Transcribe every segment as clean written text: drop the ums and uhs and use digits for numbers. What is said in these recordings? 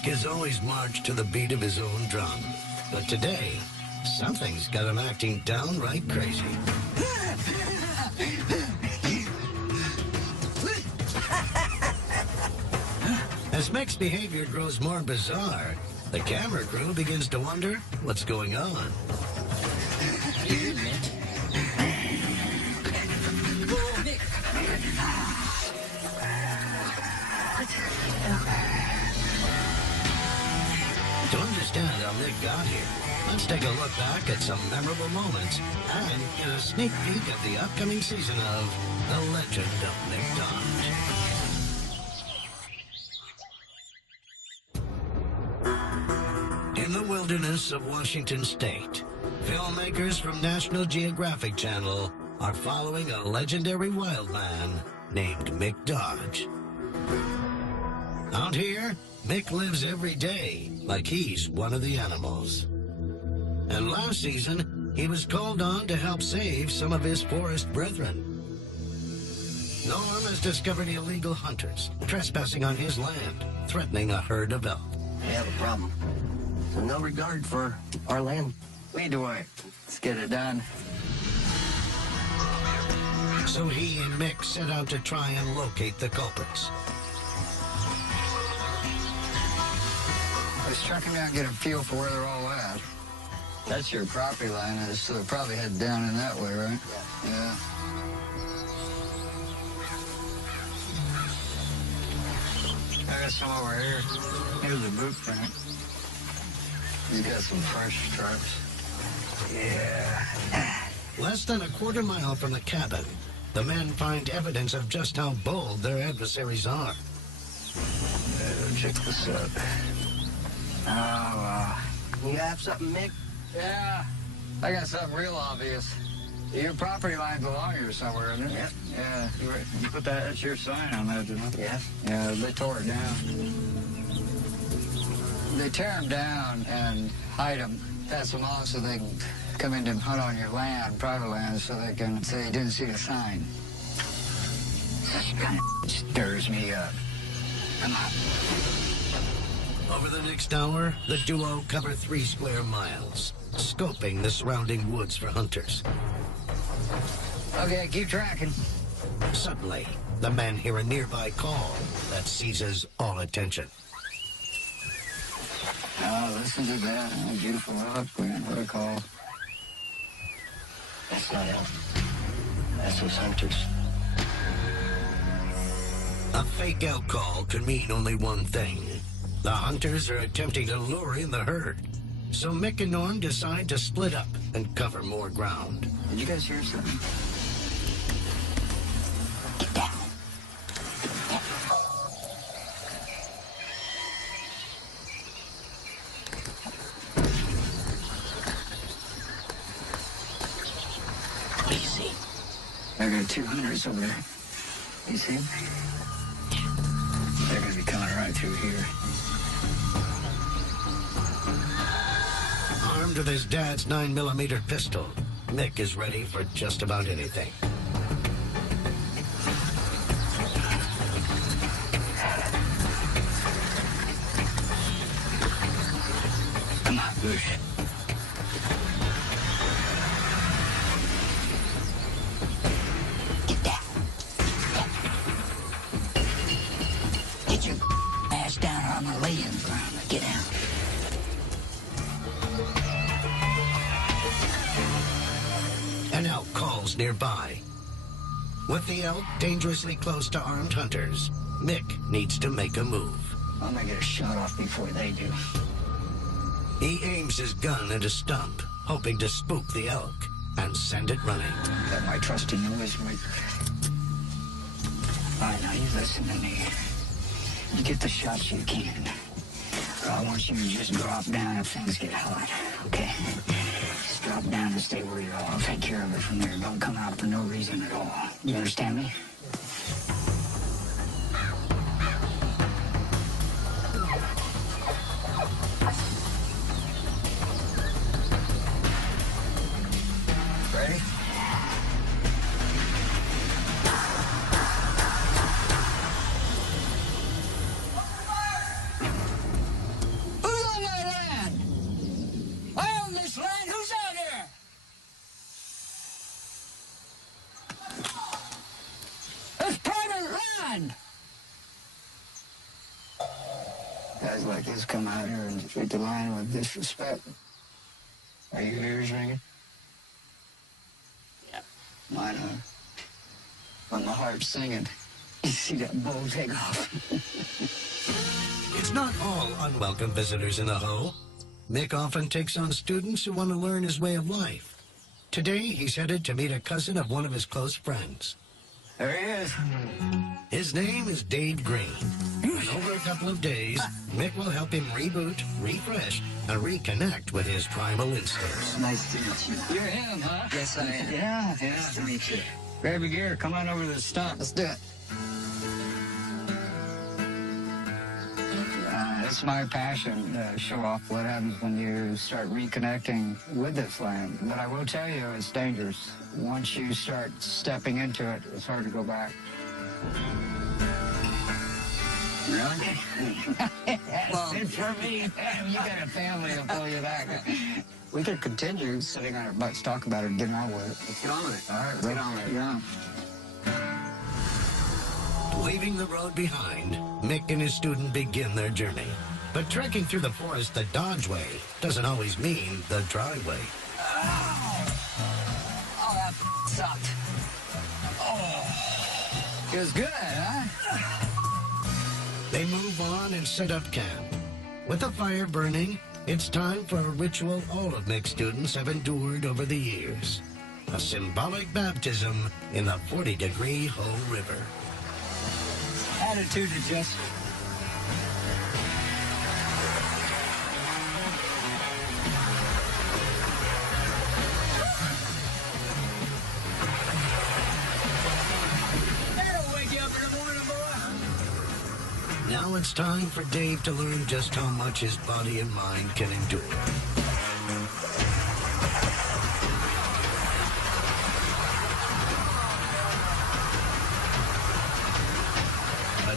Mick has always marched to the beat of his own drum. But today, something's got him acting downright crazy. As Mick's behavior grows more bizarre, the camera crew begins to wonder what's going on. To understand how Mick got here, let's take a look back at some memorable moments and get a sneak peek at the upcoming season of The Legend of Mick Dodge. In the wilderness of Washington State, filmmakers from National Geographic Channel are following a legendary wild man named Mick Dodge. Out here, Mick lives every day like he's one of the animals. And last season, he was called on to help save some of his forest brethren. Norm has discovered illegal hunters trespassing on his land, threatening a herd of elk. We have a problem. So no regard for our land. Lead the way. Let's get it done. So he and Mick set out to try and locate the culprits. I was tracking down, get a feel for where they're all at. That's your property line, so they're probably headed down in that way, right? Yeah. I got some over here. Here's a boot print. You got some fresh tracks. Yeah. Less than a quarter mile from the cabin, the men find evidence of just how bold their adversaries are. Check this out. You have something, Mick? Yeah, I got something real obvious. Your property line's along here somewhere, isn't it? Yeah. Yeah, you put that's your sign on that, didn't it? Yeah. Yeah, they tore it down. They tear them down and hide them, pass them off so they can come in and hunt on your land, private land, so they can say they didn't see the sign. That kind of stirs me up. Come on. Over the next hour, the duo cover 3 square miles, scoping the surrounding woods for hunters. Okay, keep tracking. Suddenly, the men hear a nearby call that seizes all attention. Oh, listen to that. Oh, beautiful rock, man. What a call. That's not elk. That's those hunters. A fake elk call can mean only one thing. The hunters are attempting to lure in the herd. So Mick and Norm decide to split up and cover more ground. Did you guys hear something? Get down. What do you see? I got 2 hunters over there. You see them? They're gonna be coming right through here. Armed with his dad's 9mm pistol, Mick is ready for just about anything. Come on, Bush. Get down. Get your ass down or I'm gonna lay you on the ground. Get down. An elk calls nearby. With the elk dangerously close to armed hunters, Mick needs to make a move. I'm gonna get a shot off before they do. He aims his gun at a stump, hoping to spook the elk and send it running. Got my trusty noisemaker. All right, now you listen to me. You get the shots you can. I want you to just drop down if things get hot, okay? Just drop down and stay where you are. I'll take care of it from there. Don't come out for no reason at all. You understand me? Ready? on! Guys like this come out here and treat the line with disrespect. Are your ears ringing? Yeah. Mine are. When the heart's singing, you see that bow take off. It's not all unwelcome visitors in the Ho. Mick often takes on students who want to learn his way of life. Today, he's headed to meet a cousin of one of his close friends. There he is. His name is Dave Green. And over a couple of days, Mick will help him reboot, refresh, and reconnect with his primal instincts. Nice to meet you. You're him, huh? Yes, I am. Yeah, nice to meet you. Grab your gear. Come on over to the stump. Let's do it. It's my passion to show off what happens when you start reconnecting with this land. But I will tell you, it's dangerous. Once you start stepping into it, it's hard to go back. Really? Well, good for me. You got a family to pull you back. We could continue sitting on our butts, talk about it, and get on with it. Let's get on with it. All right, get on with it. Yeah. Leaving the road behind, Mick and his student begin their journey. But trekking through the forest the Dodge way doesn't always mean the driveway. Oh, that sucked. Oh. It was good, huh? They move on and set up camp. With the fire burning, it's time for a ritual all of Mick's students have endured over the years. A symbolic baptism in the 40-degree Ho River. Attitude adjustment. That'll wake you up in the morning, boy. Now it's time for Dave to learn just how much his body and mind can endure.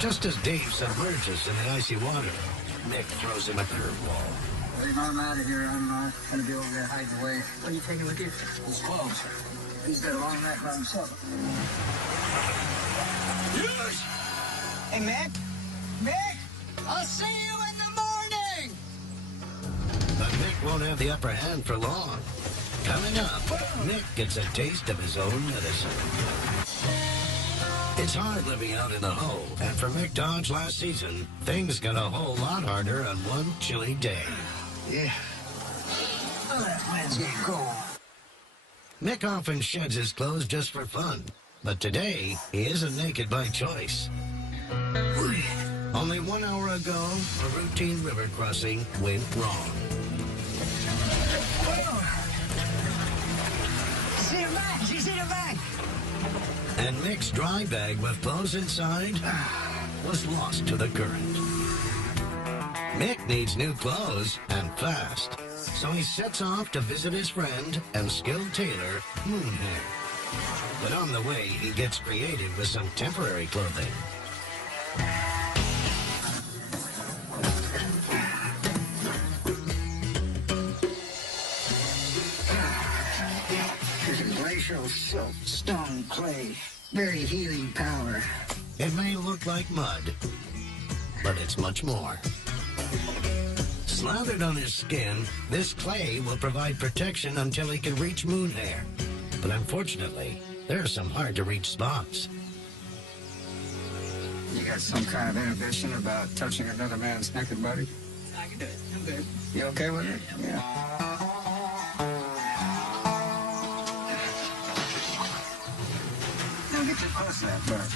Just as Dave submerges in the icy water, Mick throws him a curveball. I'm out of here. I'm not going to be over there hiding away. What are you taking with you? His clothes. He's got a long night by himself. Yes! Hey, Mick. Mick, I'll see you in the morning. But Mick won't have the upper hand for long. Coming up, Mick gets a taste of his own medicine. It's hard living out in the Ho, and for Mick Dodge last season, things got a whole lot harder on one chilly day. Yeah. Oh, that man's getting cold. Mick often sheds his clothes just for fun, but today, he isn't naked by choice. Only 1 hour ago, a routine river crossing went wrong. See her back. She's in her back. And Mick's dry bag with clothes inside was lost to the current. Mick needs new clothes, and fast. So he sets off to visit his friend and skilled tailor, Moonhair. But on the way, he gets creative with some temporary clothing. Glacial silk, stone, clay, very healing power. It may look like mud, but it's much more. Slathered on his skin, this clay will provide protection until he can reach Moonhair. But unfortunately, there are some hard-to-reach spots. You got some kind of inhibition about touching another man's naked body? I can do it. I'm good. You okay with it? Yeah. Now get your close to that part.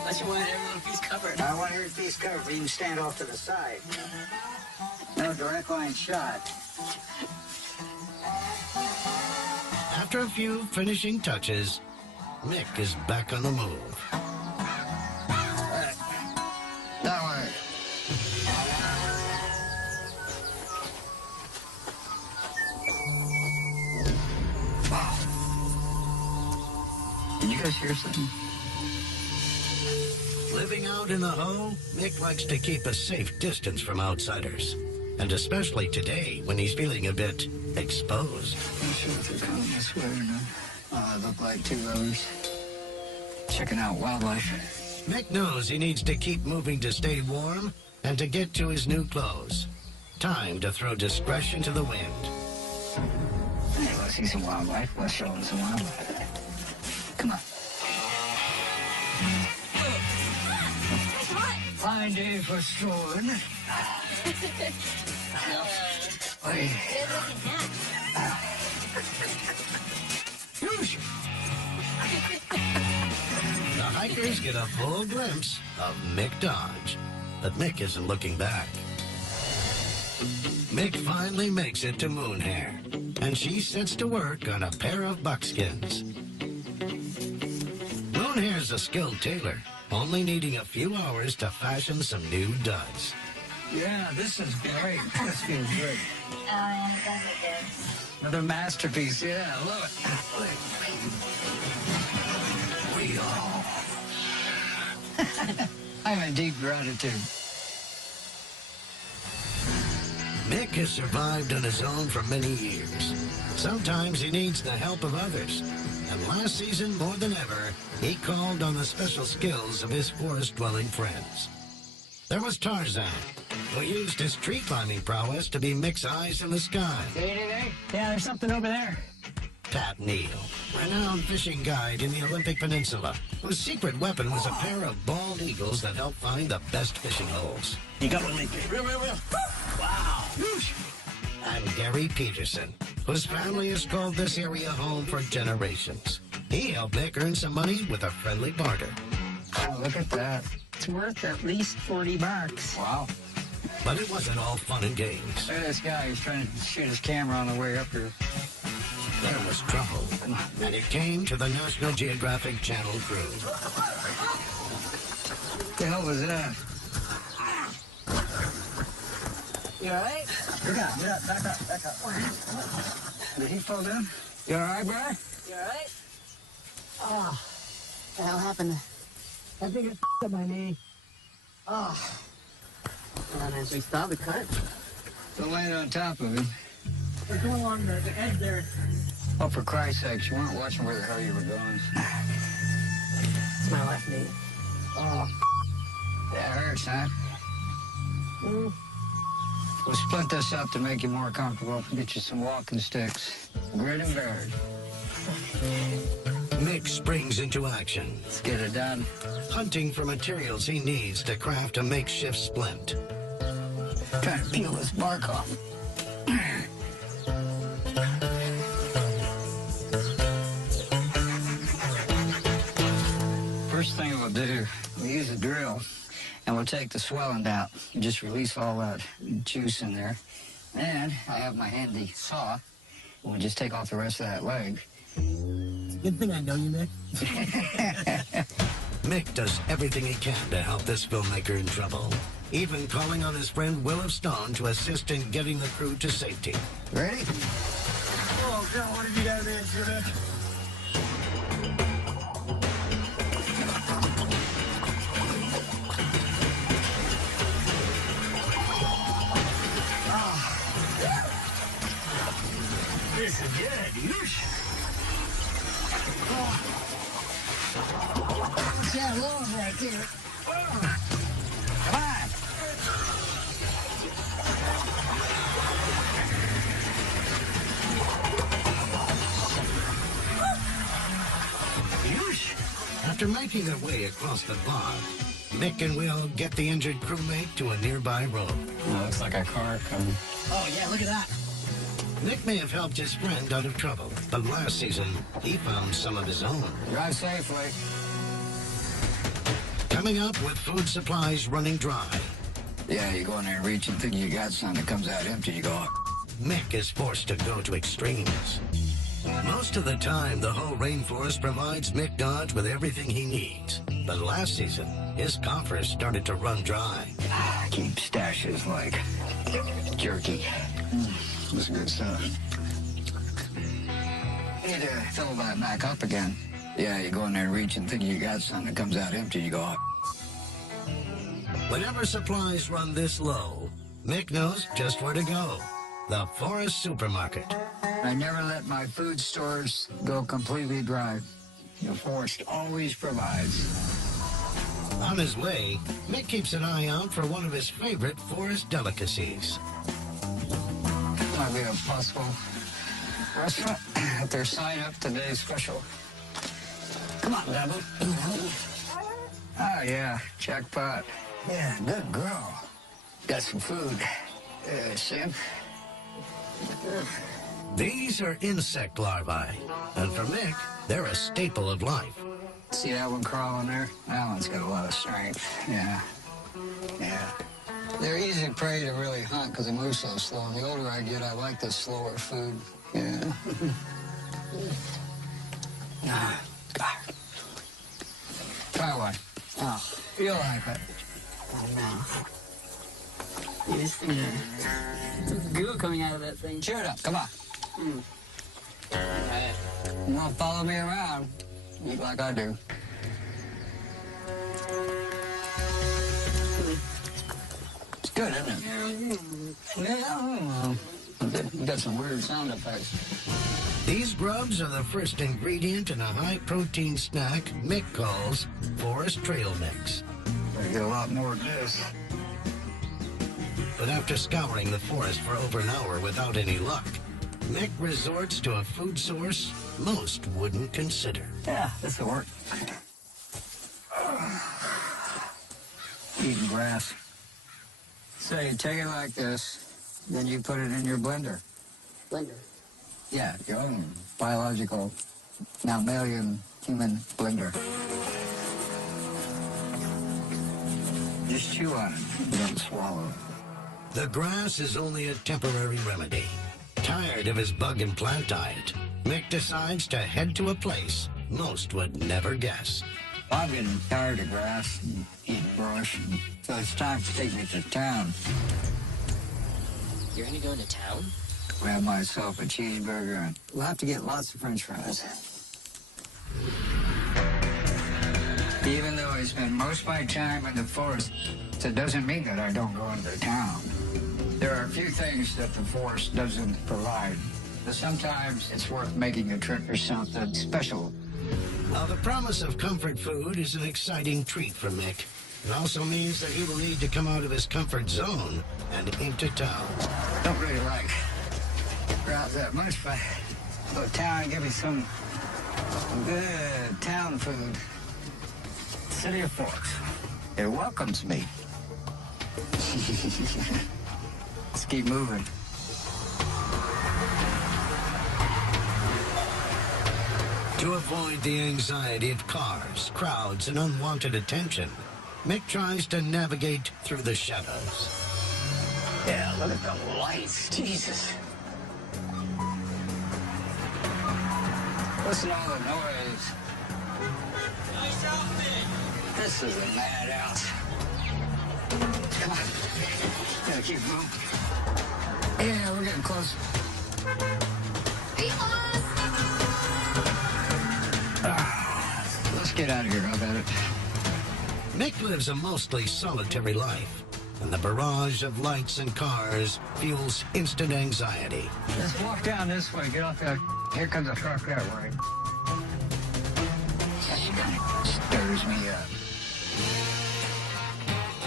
Unless you want every piece covered. I want every piece covered, but you can stand off to the side. No direct line shot. After a few finishing touches, Mick is back on the move. That way. Wow. Did you guys hear something? Living out in the Ho, Mick likes to keep a safe distance from outsiders. And especially today, when he's feeling a bit exposed. I'm not sure if they're coming this way or not. They look like two lovers checking out wildlife. Mick knows he needs to keep moving to stay warm and to get to his new clothes. Time to throw discretion to the wind. Hey, let's see some wildlife. Let's show them some wildlife. Come on. Fine day for strolling. Wait. The hikers get a full glimpse of Mick Dodge, but Mick isn't looking back. Mick finally makes it to Moonhair, and she sets to work on a pair of buckskins. Moonhair's a skilled tailor, only needing a few hours to fashion some new duds. Yeah, this is great. This feels great. Oh, yeah, it does look good. Another masterpiece. Yeah, I love it. We all. I'm in deep gratitude. Mick has survived on his own for many years. Sometimes he needs the help of others. And last season, more than ever, he called on the special skills of his forest-dwelling friends. There was Tarzan, who used his tree-climbing prowess to be Mick's eyes in the sky. See anything? Yeah, there's something over there. Pat Neal, renowned fishing guide in the Olympic Peninsula, whose secret weapon was a pair of bald eagles that helped find the best fishing holes. You got one, Mick. Real. Wow. And Gary Peterson, whose family has called this area home for generations. He helped Mick earn some money with a friendly barter. Oh, look at that. It's worth at least $40. Wow. But it wasn't all fun and games. Look at this guy. He's trying to shoot his camera on the way up here. There was trouble, and it came to the National Geographic Channel crew. What the hell was that? You all right? Get up, back up. Did he fall down? You all right, bro? You alright? Oh, what the hell happened? I think it's up my knee. Oh. Well, as we thought we cut. Don't land on top of him. We're going on the edge there. Oh, for Christ's sakes, you weren't watching where the hell you were going. It's my left knee. Oh, that hurts, huh? We'll split this up to make you more comfortable. Get you some walking sticks. Grit and bear it. Mick springs into action, Let's get it done. hunting for materials he needs to craft a makeshift splint. Trying to peel this bark off. First thing we'll do, we'll use a drill, and we'll take the swelling out. You just release all that juice in there. And I have my handy saw. We'll just take off the rest of that leg. Good thing I know you, Mick. Mick does everything he can to help this filmmaker in trouble, even calling on his friend Will of Stone to assist in getting the crew to safety. Ready? Oh, God, what have you got there, Mick? This is good. Yeah, love right there. Come on. After making their way across the bog, Mick and Will get the injured crewmate to a nearby road. Oh, looks like a car coming. Oh, yeah, look at that. Mick may have helped his friend out of trouble, but last season, he found some of his own. Drive safely. Coming up with food supplies running dry, Yeah, you go in there and reach and think you got something that comes out empty, you go, Mick is forced to go to extremes. Most of the time, the whole rainforest provides Mick Dodge with everything he needs. But last season, his coffers started to run dry. keep stashes like jerky. This is good stuff. You need to fill that back up again. Yeah, you go in there and reach and think you got something that comes out empty, you go, Whenever supplies run this low, Mick knows just where to go. The Forest Supermarket. I never let my food stores go completely dry. The forest always provides. On his way, Mick keeps an eye out for one of his favorite forest delicacies. Might be a possible restaurant if they're sign up today's special. Come on, Double. Oh, yeah, jackpot. Yeah, good girl. Got some food. Sam? These are insect larvae, and for Mick, they're a staple of life. See that one crawling there? That one's got a lot of strength. Yeah. Yeah. They're easy prey to really hunt because they move so slow. The older I get, I like the slower food. Yeah. God. Try one. Oh, you'll like it. Oh, no. This thing, there's goo coming out of that thing. Cheer it up. Come on. You want to follow me around? Eat like I do. It's good, isn't it? Yeah. You got some weird sound effects. These grubs are the first ingredient in a high-protein snack Mick calls Forest Trail Mix. Better get a lot more of this. But after scouring the forest for over an hour without any luck, Mick resorts to a food source most wouldn't consider. Yeah, this'll work. Eating grass. So you take it like this, then you put it in your blender. Blender. Yeah, your own biological, mammalian human blender. Just chew on it, don't swallow it. The grass is only a temporary remedy. Tired of his bug and plant diet, Mick decides to head to a place most would never guess. I'm getting tired of grass and eating brush, so it's time to take me to town. You're gonna go into town? Grab myself a cheeseburger, and we'll have to get lots of French fries. Even though I spend most of my time in the forest, it doesn't mean that I don't go into town. There are a few things that the forest doesn't provide, but sometimes it's worth making a trip for something special. Now, the promise of comfort food is an exciting treat for Mick. It also means that he will need to come out of his comfort zone and into town. Don't really like crowds that much, but go to town and give me some good town food. City of Forks. It welcomes me. Let's keep moving. To avoid the anxiety of cars, crowds, and unwanted attention, Mick tries to navigate through the shadows. Yeah, look at the lights. Jesus. Listen to all the noise. Nice outfit. This is a madhouse. Come on. Gotta keep moving. Yeah, we're getting close. Let's get out of here. How about it? Mick lives a mostly solitary life, and the barrage of lights and cars fuels instant anxiety. Let's walk down this way. Get off that. Here comes a truck that way. Stirs me up.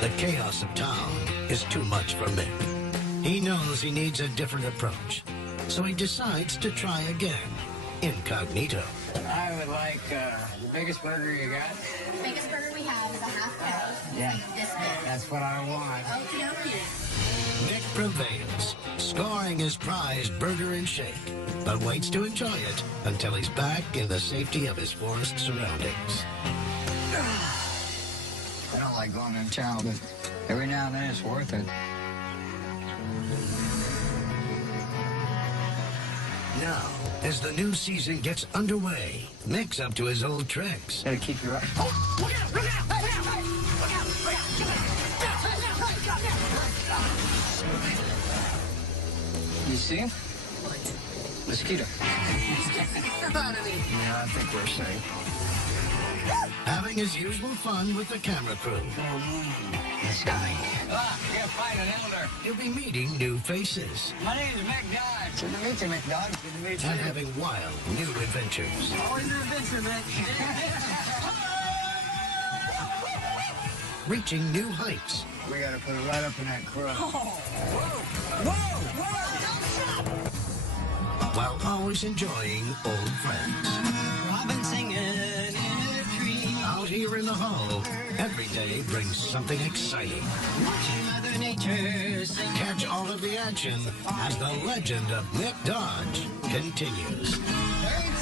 The chaos of town is too much for Mick. He knows he needs a different approach, so he decides to try again, incognito. I would like the biggest burger you got. The biggest burger we have is a half patty. Yeah. This big. That's what I want. Okie dokie. Mick prevails, scoring his prize burger and shake, but waits to enjoy it until he's back in the safety of his forest surroundings. I don't like going in town, but every now and then it's worth it. Now, as the new season gets underway, Mick's up to his old tricks. Gotta keep your eye. Oh, look out! Look out! Look out! Look out! Look out! You see him? What? Mosquito. Get out of me. Yeah, I think we're safe. having his usual fun with the camera crew. Oh, man. It's coming. You're fine an elder. He'll be meeting new faces My name's Mick Dodge. Good to meet you, McDonald. Good to meet and having wild new adventures. Always an adventure, Mick. Reaching new heights We gotta put it right up in that crook. while always enjoying old friends. Robin singing in a tree. Out here in the hollow, every day brings something exciting. Watching Mother Nature sing. Catch all of the action as the legend of Mick Dodge continues. There you